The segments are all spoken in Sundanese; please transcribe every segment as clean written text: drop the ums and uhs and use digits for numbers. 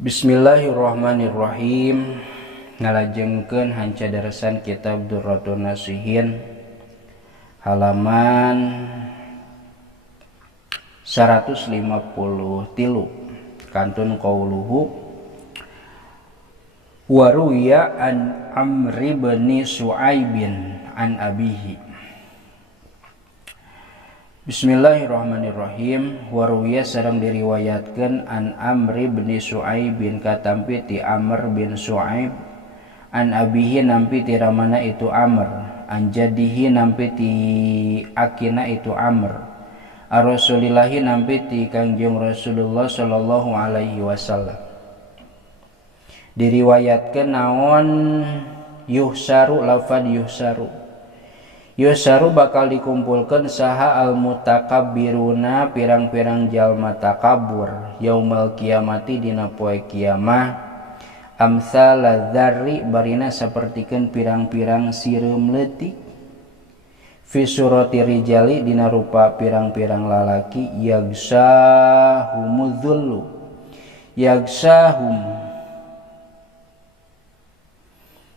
Bismillahirrahmanirrahim. Ngalajengkeun hanca darasan kitab Durratun Nasihin halaman 153 kantun qauluhu wa ruwiya an Amri bin Su'aibin an abihi. Bismillahirrahmanirrahim. Waruwiya sareng diriwayatkeun an Amri bin Su'aibin katampi ti Amr bin Su'aib an abihi nampi ti ramana itu Amr an jadihi nampi ti akina itu Amr ar-Rasulillahi nampi ti Kangjeng Rasulullah sallallahu alaihi wasallam. Diriwayatkeun naon yuhsaru lafad yuhsaru bakal dikumpulkan saha al-mutakabbiruna pirang-pirang jalma takabur yaumal kiamati dina poe kiamah amsal dzarri barina sapertikeun pirang-pirang sireum leutik fi surati rijali dina rupa pirang-pirang lalaki yagsahumudzullu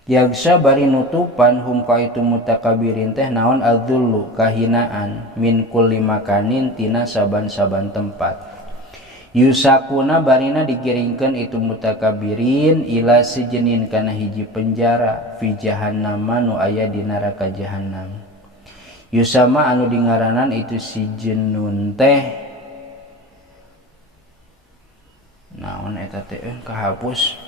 Yagsa bari nutupan hum ka itu mutakabirin teh naon adzullu kahinaan min kulli makanin tina saban-saban tempat. Yusakuna barina digiringkeun itu mutakabirin ila sejenin kana hiji penjara fi jahannam nu aya di neraka jahannam. Yusama anu dingaranan itu si jenun teh naon eta teh kahapus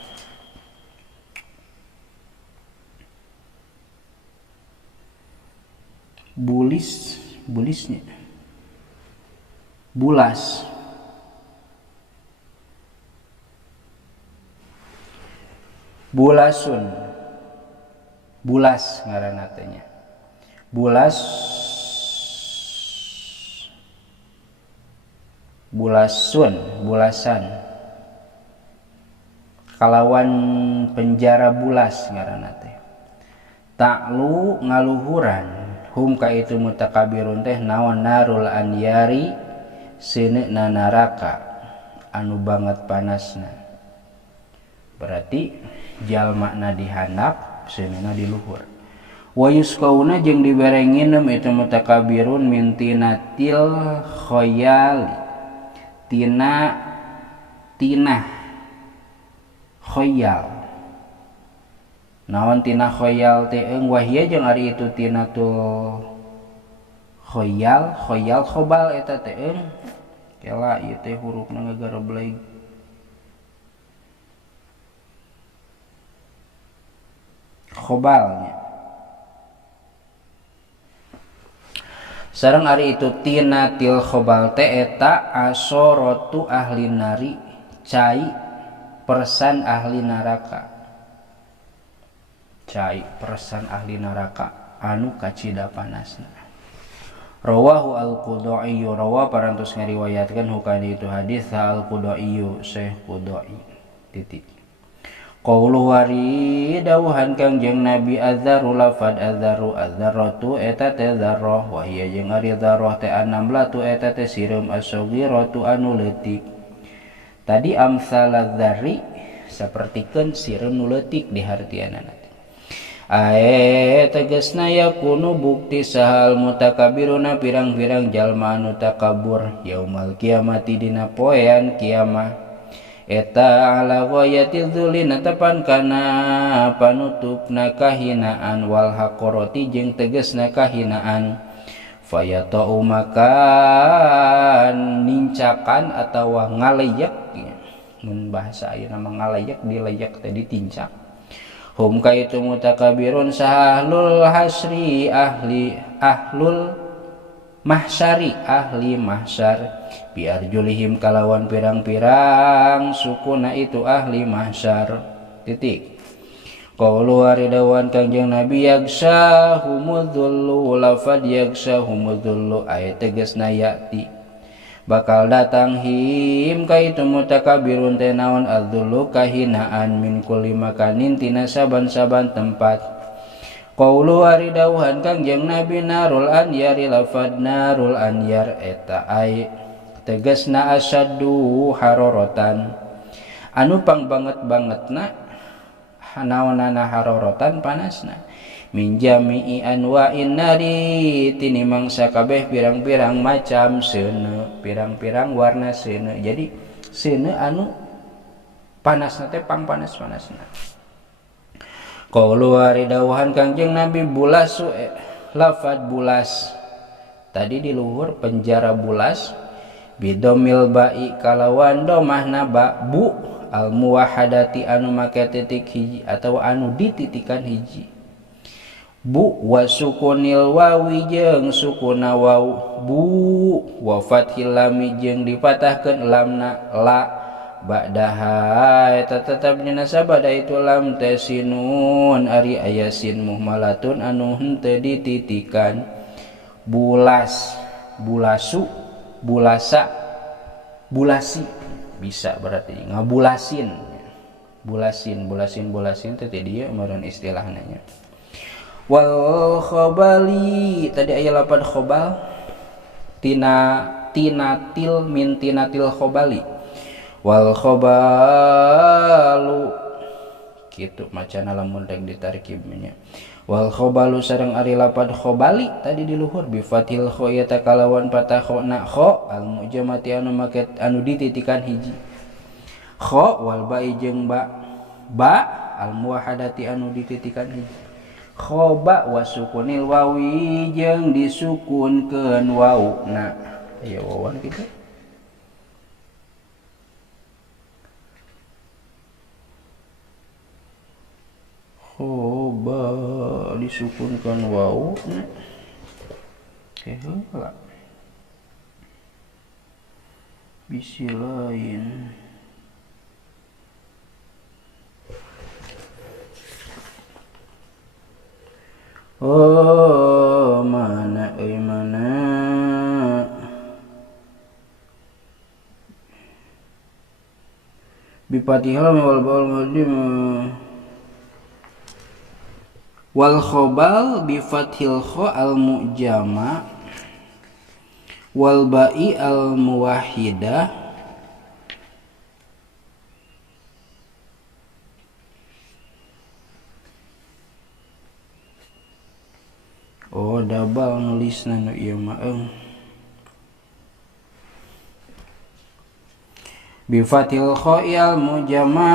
bulisnya bulas ngaranna teh nya bulasan kalawan penjara bulas ngaranna teh ta'lu ngaluhuran hum ka itu mutakabirun teh naon narul anyari seuneuna naraka anu banget panasna. Berarti jalmana dihandap seuneuna di luhur. Wa yusqauna jeung diberengin itu mutakabirun min tinatil khayali tina khayal. Naon tina khoyal teh wahia jeung ari itu tina tul khoyal khobal eta teh kela ieu teh hurufna ngagarebleg khobalnya sareng ari itu tina til khobal teh eta asoratu ahli nari cai persan ahli neraka anu kacida panasna. Rawahu al-Qudai rawa parantos ngariwayatkeun hukana itu hadis al-Qudai Syekh Qudai titik. Qaulu wari dawuhan Kangjeng Nabi azzaru lafad azzaratu eta teh zarrah wa hiya jeung ari zarrah teh annamlatu eta teh sireum as-saghiratu anu leutik. Tadi amsal dzarri sapertikeun sireum nu leutik di hartianana. Ae tegasna yakunu bukti sahal mutakabiruna pirang-pirang jalma anu takabur yaumal kiamati dina poean kiamah eta ala ghayati dzulli natepan kana panutupna kahinaan wal haqarati jeung tegasna kahinaan fayata'u makan nincakan atawa ngaleyak mun bahasa ayeuna mah ngaleyak dileyak teh ditincak hum ka itu mutakabirun sahlul hasri ahlul mahsyar biar julihim kalawan pirang-pirang sukuna itu ahli mahsyar titik. Qaulu waridawan Kangjeng Nabi yagsahumudzullu lafad yagsahumudzullu aya tegasna yati bakal datang him ka itu mutakabirun teh naon adzullu kahinaan min kulli makanin tina saban-saban tempat. Qaulu ari dawuhan Kangjeng Nabi narul anyari lafad narul anyar eta ai tegasna asaddu hararatan anu pang banget-bangetna naonana harorotan panasna min jami'i anwa'in nari tini mangsa kabeh pirang-pirang macam seuneu pirang-pirang warna seuneu jadi seuneu anu panasna teh pang panas-panasna qaulu ari dawuhan Kangjeng Nabi bulasu lafad bulas tadi di luhur penjara bulas bidomil ba'i kalawan domahna ba bu al muwahadati anu make titik hiji atau anu dititikan hiji bu wa sukunil wawi jeung sukuna waw bu wa fathil lam jeung dipatahkeun lamna la ba'daha eta tetep dina sabada itu lam tasinun ari aya sin muhmalatun anu henteu dititikan bulas bulasu bulasa bulasi bisa berarti ngabulasin bulasin teh dia meureun istilahna nya wal khobali tadi aya lapan khobal tinatil min tinatil khobali wal khobalu kitu macana lamun rek ditarkibnya wal khobalu sareng ari lapad khobali tadi di luhur bi fathil kha eta kalawan patah khona kha al mujamati anu make anu dititikan hiji kha wal ba'i jeung ba al muwahadati anu dititikan hiji khoba wa sukunil wawi jeung disukunkeun waw nah aya wawan kitu khoba disukunkan waw heula bisi lain oh mana mana bipatihal wal baul madim wal khobal bi fathil kha al mu'jama wal ba'i al muwahhidah oh dabal nulisna nu ieu mah bi fathil kha al mu'jama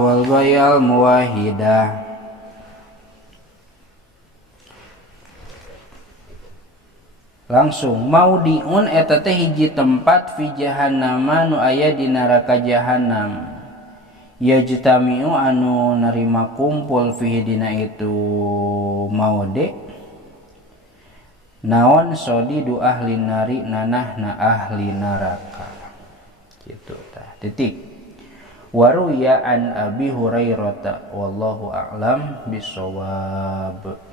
wal ba'i al muwahhidah langsung maudiun eta teh hiji tempat fi jahannam nu aya di neraka jahanam yajtamiu anu narima kumpul fi dina itu maude naon sodidu ahli nari nanahna ahli neraka kitu tah titik waruya an abi hurairah wallahu a'lam bisawab.